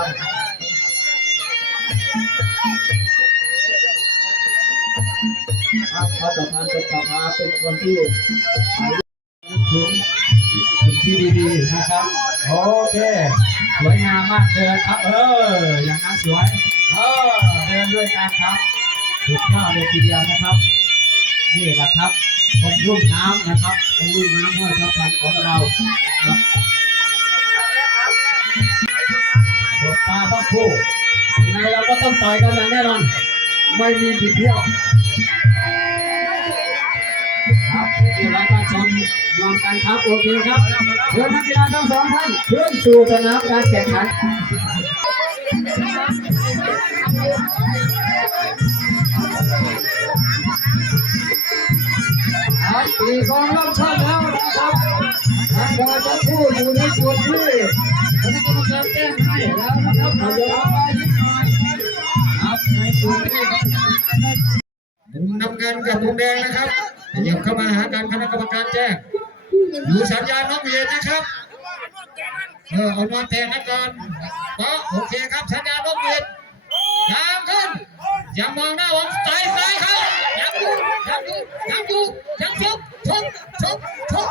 พระประธานเป็นสภาเป็นคนที่ถึงที่ดีๆนะครับ โอเค สวยงามมากเดินครับ เออ อย่างนั้นสวย เออ เดินด้วยกันครับสุดยอดเลยทีเดียวนะครับ นี่แหละครับคนรุ่มน้ำนะครับคนรุ่มน้ำห้วยทับทันของเราครับ คู่ยังไงเราก็ต้องต่อยกันอย่างแน่นอน ไม่มีผิดเที่ยวครับที่รายการชมรวมกันครับโอเคครับเชิญนักกีฬาทั้งสองท่านขึ้นสู่สนามการแข่งขันครับปีกองรับช่างแล้วนะครับทางบอยจะพูดอยู่ในส่วนที่ ในส่วนที่นำงานกับมุมแดงนะครับขยับเข้ามาหาการคณะกรรมการแจ้งดูสัญญาณน้องเย็นนะครับเออเอานอนแทนนะก่อนเพราะโอเคครับสัญญาณน้องเย็นยามขึ้นอย่ามองหน้าผมซ้ายซ้ายครับยังอยู่ยังอยู่ยังอยู่ยังชกชกชกชก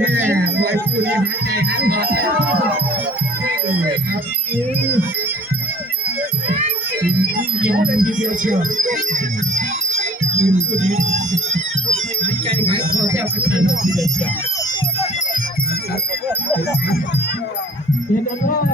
แม่มวยคู่นี้หายใจหายหอดแล้วครับยิ้มกันทีเดียวเชียวคู่นี้หายใจหายคอแทบไม่ทันทีเดียวเชียวเดี๋ยวเดี๋ยว